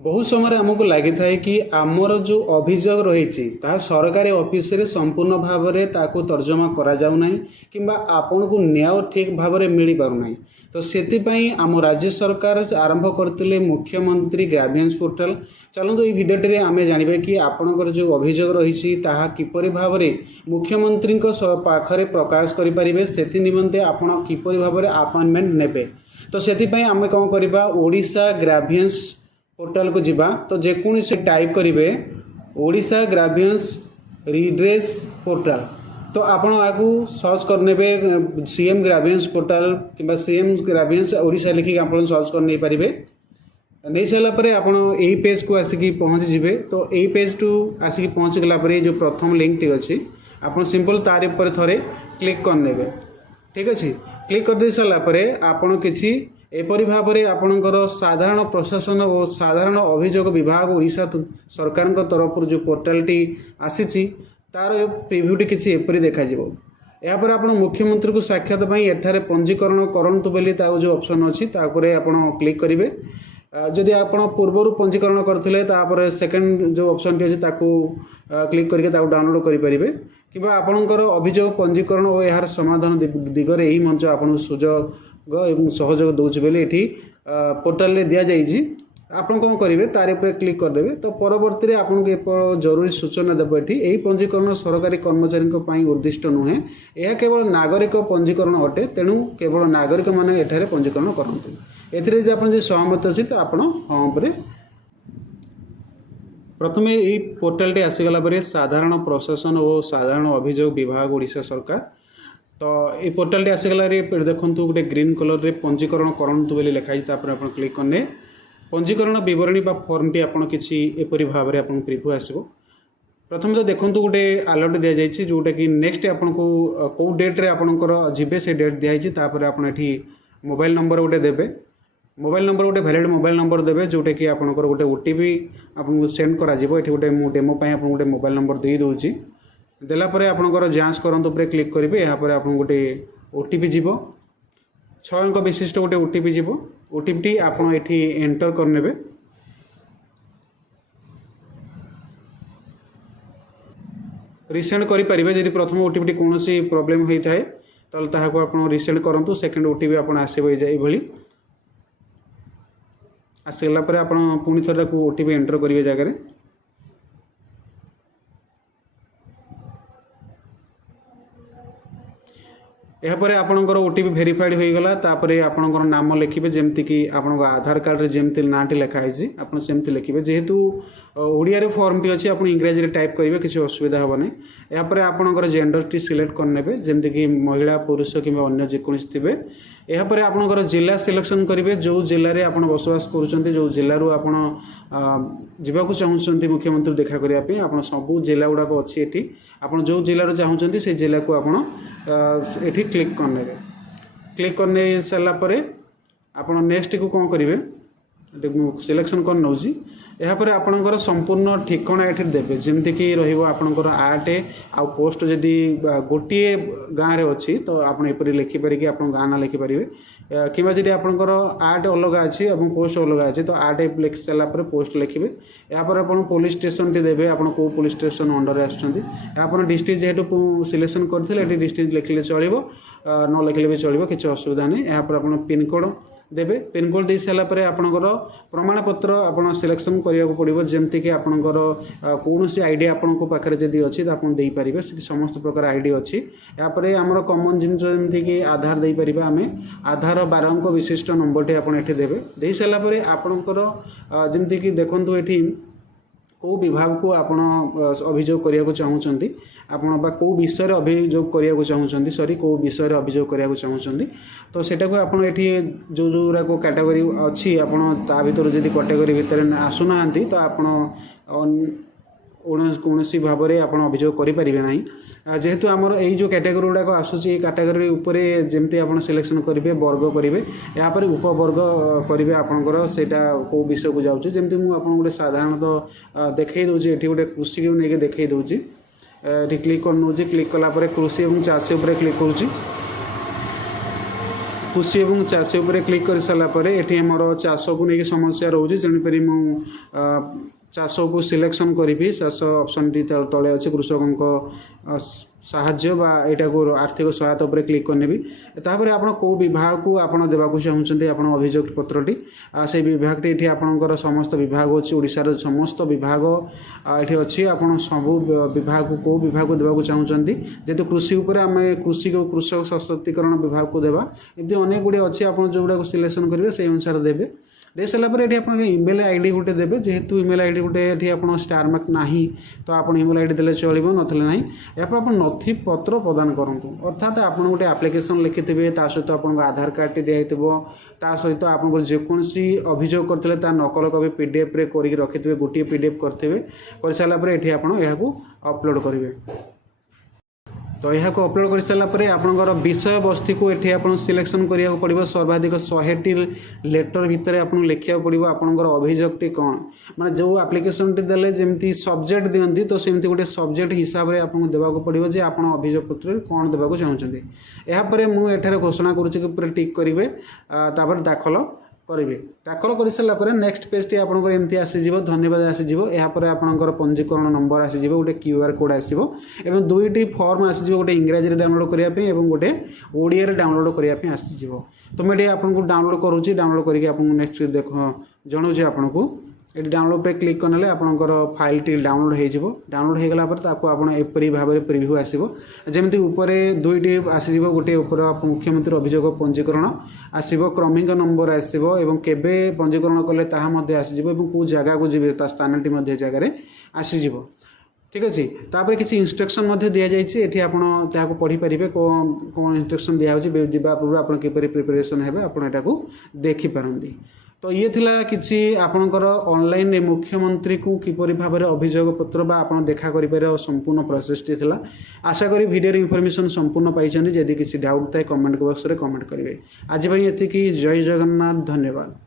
बहुत समय आमको लगी था कि आमर जो अभियोग रही सरकारी ऑफिस रे संपूर्ण भाव में ताकू तर्जमा करा जाउ नाही किंबा आपन को न्याय ठीक भाव में मिल पार नाही। तो सेतिपई आम राज्य सरकार आरंभ करते मुख्यमंत्री ग्राभियंस पोर्टाल। चलते ये भिडियोटे आम जानवे कि आपणकर जो अभियोग रही किपर भाव में मुख्यमंत्री पाखरे प्रकाश करें से निमंते आपण किपर भाव में अपॉइंटमेंट नेबे। तो सेतिपई आम कौन करवा ओडिशा ग्राभियंस पोर्टाल को जीवा तो जेकोसी टाइप करेंगे ओडिशा ग्राभियंस रिड्रेस पोर्टाल तो आपण आपको सर्च करने सीएम ग्राभियंस पोर्टाल कि सीएम ग्राभियंस ओडिशा लिखिक आप सर्च कर नहीं पारे। नहीं सारापर आपड़ यही पेज को आसिक पहुँची जी तो यही पेज टू आसिक पहुँची गलापर जो प्रथम लिंक टी अच्छी आप सिंपल तार पर थे क्लिक करने। ठीक अच्छे क्लिक कर दे सारापर आपड़ किसी एपरी भाव में आपणकर साधारण प्रशासन और साधारण अभियोग विभाग ओडिशा सरकार तरफ जो पोर्टालटी आसी तार प्रिव्यूटी किसी एपरी देखा यापर आप मुख्यमंत्री को साक्षात एठारे पंजीकरण करंतु बोली जो ऑप्शन अच्छी तापर आप क्लिक करेंगे। जदि आप पूर्वर पंजीकरण करते सेकेंड जो ऑप्शन टी अच्छी क्लिक करके डाउनलोड करेंगे कि आपणकर अभियोग पंजीकरण और यार समाधान दिगरे यही मंच आपन सुजोग एवं सहयोग दूसरी बोले ये पोर्टाल रे दि जाइए आप कौन करेंगे तार पर क्लिक करदे। तो परवर्ती आपको जरूरी सूचना देव यही पंजीकरण सरकारी कर्मचारी उद्दिष्ट नुहे यह केवल नागरिक पंजीकरण अटे तेणु केवल नागरिक मैंने एठारे पंजीकरण करते एथि आप सहमत अच्छी तो आप हाँ पर प्रथम यही पोर्टालटी आसीगला साधारण प्रशासन और साधारण अभियोग विभाग ओडिशा सरकार। तो ये पोर्टालटी आसीगला देखो गोटे ग्रीन कलर रे पंजीकरण करंतु बोली लिखाई आप क्लिक करने पंजीकरण बरणी फर्म टी आप एपरी भाव में प्रिव्यू आसो। प्रथम तो देखो गोटे अलर्ट दि जाइए जोटा कि नेक्स्ट आपको कौ डेट्रे आपंकर जीवे से डेट दिखाई आप मोबाइल नंबर गोटे देवे मोबाइल नंबर गोटे वैलिड मोबाइल नंबर देवे जोटा कि आपंकर गोटे ओटीपी आपको सेंड करा गोटे डेमो आप गोटे मोबाइल नंबर दे दूसरी देलापर आपंकर जांच करंतु पर क्लिक करेंगे यापर आप गोटे ओटीपी जीव 6 अंक विशिष्ट गोटे ओटीपी जीव ओटीपी आप एंटर करने रिसेंड करेंगे। जब प्रथम ओटीपी कौन प्रोब्लेम होता है तो आप रिसेंड करूँ सेकेंड ओटीपी आप आसो आसगला आप पुणी थे ओटीपी एंटर करेंगे जगह यापर आपंकर ओटीपी भेरीफाइड हो गला तापर आपंकर नाम लिखिए जमती कि आपन आधार कार्ड रे जमती नाटी लिखाई आप सेमती लिखिए जेहेतु ओडिया फॉर्म टी अच्छी आप इंग्राजी टाइप करेंगे किसी असुविधा हेनी यापर आपंकर जेंडर टी सिलेक्ट करने जमती कि महिला पुरुष कि अन्य जेकोसी थे यापर आपंकर जिला सिलेक्शन करेंगे जो जिले में आप बसवास कर जो जिलूर आप जावाक चाहते मुख्यमंत्री देखा करने आप सबू जिला गुड़ाक अच्छी ये आप जो जिलार चाहते से जिला को आप ये क्लिक करने क्लिक करने सारापर आप नेक्स्ट को कौन करेंगे सिलेक्शन कर नौ यापर आपंकर संपूर्ण ठिकाना ये देवे जमती कि रपर आर्ट आ पोस्ट जदि गोटे गाँव में अच्छी तो आप लिखिपर कि आप गाँ ना लिखिपर कि आपंकर आर्ट अलग अच्छी और पोस्ट अलग अच्छी तो आर्ट लिखि सारापर पोस्ट लिखे यापर आप पुलिस स्टेशन टी देवे आप कौ पुलिस स्टेशन अंडर आप डिस्ट्रिक्ट जेहेतु सिलेक्शन करते डिस्ट्रिक्ट लिखिले चलो न लिखिले भी चलो किसी असुविधा नहीं। यापर आप पिनकोड देवे पिनकोड दे सारापर आपंकर प्रमाण पत्र आप सिलेक्शन करने को पड़ो जमती कि आपंकर कौन सी आईडी आपण पाखे जदि अच्छी तो आप पारे समस्त प्रकार आईडी अच्छी यापर आमर कमन जिनस जमती कि आधार दे पारे आम आधार 12 अंक विशिष्ट नंबर टी आप देवे दे सारापर आपंकर जमती कि देखो ये कौ विभाग को आप अभियोग करने चाहूँगी आपण कौ विषय अभियोग करने चाहूँगी सॉरी कौ विषय अभियोग करने चाहूँगी तो सेटा को आप जो जोरा को कैटेगरी अच्छी आप भर जब कैटेगरी भितर आसुना तो आप कौन भाव में आप अभियोग करें जेहेतु आमर यही जो कैटेगरी गुड़ाक आसूसी कैटेगरी उपरे जमती आप सिलेक्शन करेंगे वर्ग करेंगे यापर उपवर्ग करेंगे आपंकर सेटा कौ विषय को जाऊँगी जमती मुझे गोटे साधारणतः देखई दूसरी ये गोटे कृषि को लेकिन देखई दूसरी क्लिक कर नौ क्लिक कलापर कृषि और चाषी उपर क्लिक करुँची कृषि एवं चाषी उपर क्लिक कर सारापर ये मोर चाष को लेकिन समस्या रोचे तेणुकर मुझे चाष को सिलेक्शन करी चाष ऑप्शन टी तले अच्छे कृषकों साहाଯ୍य बा एटा को आर्थिक सहायता उपर क्लिक करनेबी तापर आपण को विभाग को आपण देबाकू चाहूछन्ते आपण अभियोग पत्रटी से विभाग टी आपणकर समस्त विभाग अछि ओडिसा समस्त विभाग एठी अछि आपण सब विभाग को विभाग को देबाकू चाहूछन्ती जेतु कृषि उपर आमे कृषि को कृषक सशक्तिकरण विभाग को देबा एमती अनेक गुडी अछि आपण जोडा को सिलेक्शन करिवे से अनुसार देबे दे सारा पर ये आप इमेल आईडी गोटे देवे जेहेतु इमेल आईडी गोटे ये आप स्टार मार्क ना तो आप इमेल आईडी देले चलो नथिले ना या आप नथी पत्र प्रदान करूँ अर्थात आप गोटे एप्लिकेशन लिखिथे ता सहित आप आधार कार्ड टी दिखाई ता सहित आप जेकोसी अभियोग करते नकल कपी पीडीएफ रे करके रखिथे गोटे पीडीएफ करते कर सारापर ये आप अपलोड करेंगे तो यह अपलोड कर सारापर आपंकर विषय वस्तु को ये आप सिलेक्शन करा पड़ो सर्वाधिक 100टी लेटर भितर आप लिखा पड़ो आपंकर अभियोगटी कौन माने जो एप्लिकेशन टी देले जमी सब्जेक्ट दिखती तो सेमती गोटे सब्जेक्ट हिसाब से आपको देवाक पड़ो जे आप अभियोग पत्र कौन देवाक चाहते यापर मुझे घोषणा करुँच टिक करेंगे तापर दाखल करेंगे दाखल कर सारापर नेक्स्ट पेज टी आपको एमती आसीज धन्यवाद आसीज यापर आपंकर पंजीकरण नंबर आसीज गोटे क्यूआर कोड आसो एवं दुईटी फॉर्म आसीज गोटे इंग्राजी डाउनलोड करने और गोटे ओडिया डाउनलोड करने आसीज तो मुझे आपको डाउनलोड करुँची डाउनलोड करके आपको नेक्स्ट देख जनाऊँ आपको ये डाउनलोड पे क्लिक करने आपंकर फाइल टी डाउनलोड हो डाउनलोड हो गला पर एपरी भाव में प्रिव्यू आसो जमी ऊपर दुईटी आसीज गोटे ऊपर मुख्यमंत्री अभियोग पंजीकरण आसो क्रमिक नंबर आसो एवं केबे पंजीकरण कले ताहा आसीज कौ जगह को जी स्थान टी जगार आसीज ठीक अच्छे तापर किसी इंस्ट्रक्शन दि जाइए आप पढ़ी पारे कौन इंस्ट्रक्शन दिखाई जा पूर्व आप किपर प्रिपेरेसन है आपको देखिपारती तो ये थिला किसी आपणकर ऑनलाइन मुख्यमंत्री को किपरि भाव में अभियोग पत्र बा आपण देखा करिपारे संपूर्ण प्रोसेस टी थिला आशा करी वीडियो इनफॉरमेशन संपूर्ण पाइछन्ती जदि किसी डाउट थाए कमेंट बॉक्स रे कमेंट करेंगे आज भाई एतिकी जय जगन्नाथ धन्यवाद।